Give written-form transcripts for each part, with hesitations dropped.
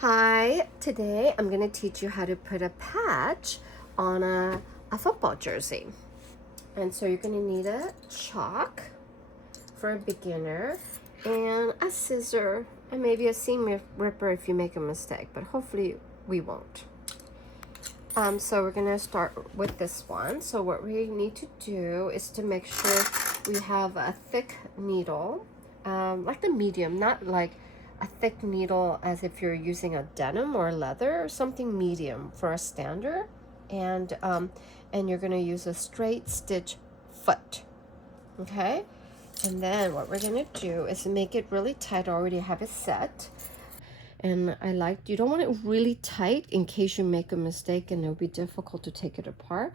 Hi, today I'm going to teach you how to put a patch on a football jersey. And so you're going to need a chalk for a beginner and a scissor and maybe a seam ripper if you make a mistake, but hopefully we won't. So we're going to start with this one. So what we need to do is to make sure we have a thick needle, like the medium, not like a thick needle as if you're using a denim or leather, or something medium for a standard. And you're going to use a straight stitch foot. Okay, and then what we're going to do is make it really tight. I already have it set. And you don't want it really tight in case you make a mistake and it'll be difficult to take it apart.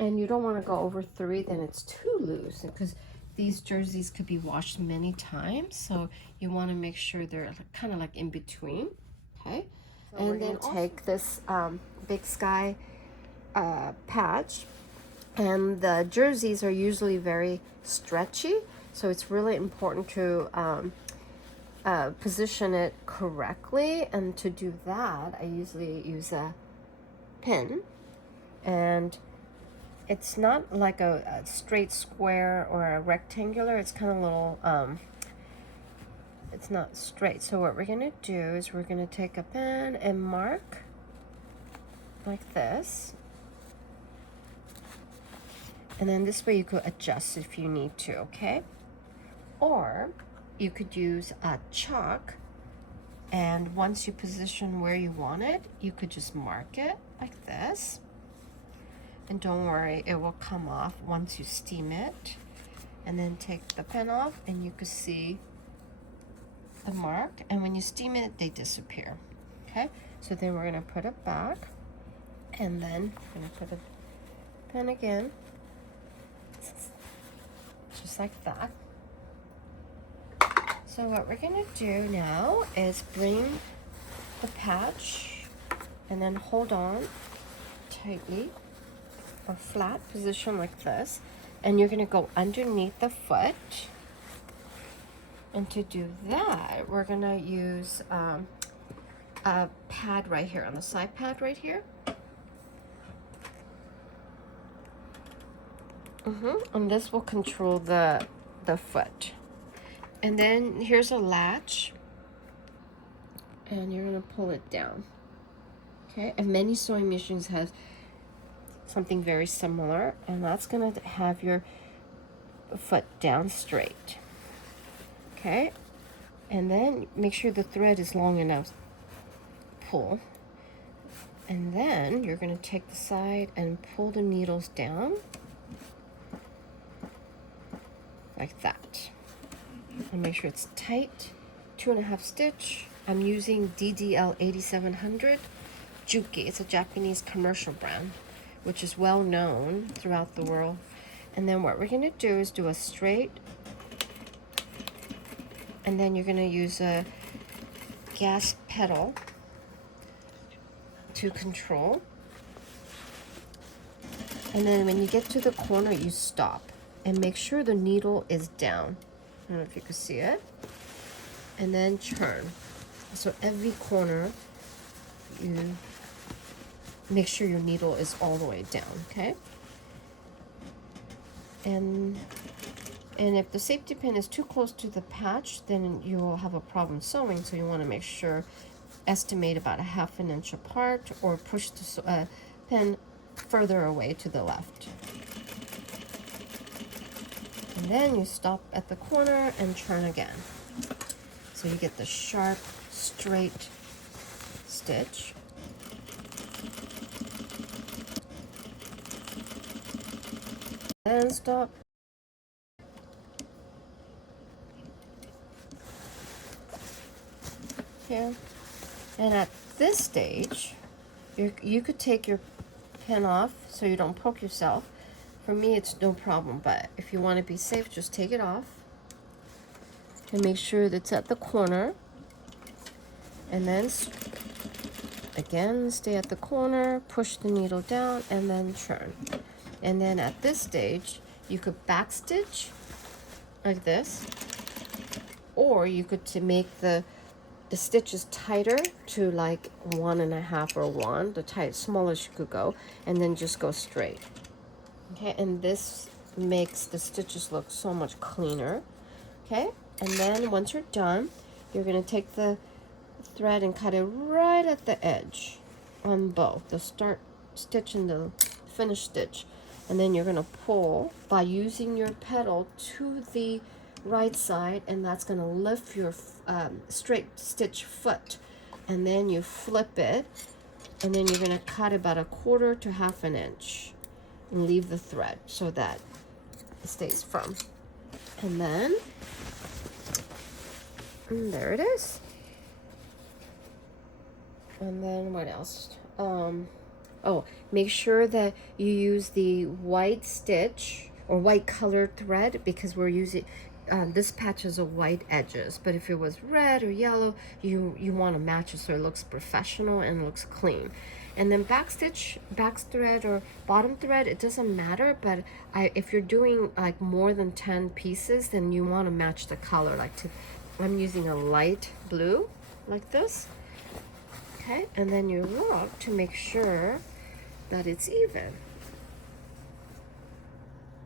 And you don't want to go over 3, then it's too loose because these jerseys could be washed many times. So you want to make sure they're kind of like in between. Okay. So and then take this Big Sky patch. And the jerseys are usually very stretchy. So it's really important to position it correctly, and to do that I usually use a pin, and it's not like a straight square or a rectangular, it's kind of little it's not straight. So what we're going to do is we're going to take a pen and mark like this, and then this way you could adjust if you need to. Okay, or you could use a chalk, and once you position where you want it, you could just mark it like this. And don't worry, it will come off once you steam it. And then take the pen off and you can see the mark. And when you steam it, they disappear. Okay, so then we're gonna put it back, and then we're gonna put a pen again, just like that. So what we're gonna do now is bring the patch and then hold on tightly or flat position like this, and you're gonna go underneath the foot. And to do that, we're gonna use a pad right here on the side pad right here. And this will control the foot. And then here's a latch, and you're gonna pull it down. Okay, and many sewing machines have something very similar, and that's gonna have your foot down straight. Okay, and then make sure the thread is long enough. Pull, and then you're gonna take the side and pull the needles down like that. And make sure it's tight. 2.5 stitch. I'm using DDL 8700 Juki. It's a Japanese commercial brand, which is well known throughout the world. And then what we're going to do is do a straight, and then you're going to use a gas pedal to control. And then when you get to the corner, you stop and make sure the needle is down. I don't know if you can see it. And then turn. So every corner, you make sure your needle is all the way down, okay? And if the safety pin is too close to the patch, then you will have a problem sewing. So you want to make sure, estimate about 1/2 inch apart, or push the pin further away to the left. And then you stop at the corner and turn again. So you get the sharp, straight stitch. Then stop. Here. And at this stage, you could take your pin off so you don't poke yourself. For me, it's no problem, but if you want to be safe, just take it off. And make sure that it's at the corner. And then again, stay at the corner, push the needle down, and then turn. And then at this stage, you could back stitch like this, or you could, to make the the stitch is tighter to like 1.5 or 1, the smallest you could go, and then just go straight. Okay, and this makes the stitches look so much cleaner. Okay, and then once you're done, you're going to take the thread and cut it right at the edge on both the start stitch and the finish stitch, and then you're going to pull by using your pedal to the right side, and that's going to lift your straight stitch foot, and then you flip it, and then you're going to cut about 1/4 to 1/2 inch and leave the thread so that it stays firm. And then there it is. And then what else? Oh, make sure that you use the white stitch or white colored thread, because we're using this patch has a white edges, but if it was red or yellow, you want to match it so it looks professional and looks clean. And then back thread or bottom thread, it doesn't matter, but if you're doing like more than 10 pieces, then you want to match the color. I'm using a light blue like this. Okay, and then you look to make sure that it's even.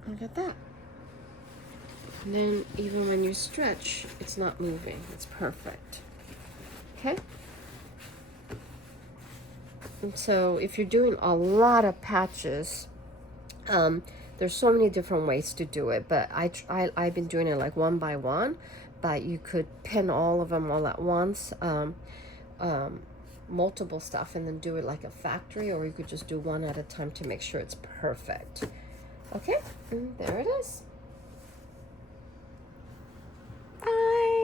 Look at that. And then even when you stretch, it's not moving. It's perfect. Okay? And so if you're doing a lot of patches, there's so many different ways to do it, but I've been doing it like one by one, but you could pin all of them all at once. Multiple stuff and then do it like a factory, or you could just do one at a time to make sure it's perfect. Okay, and there it is.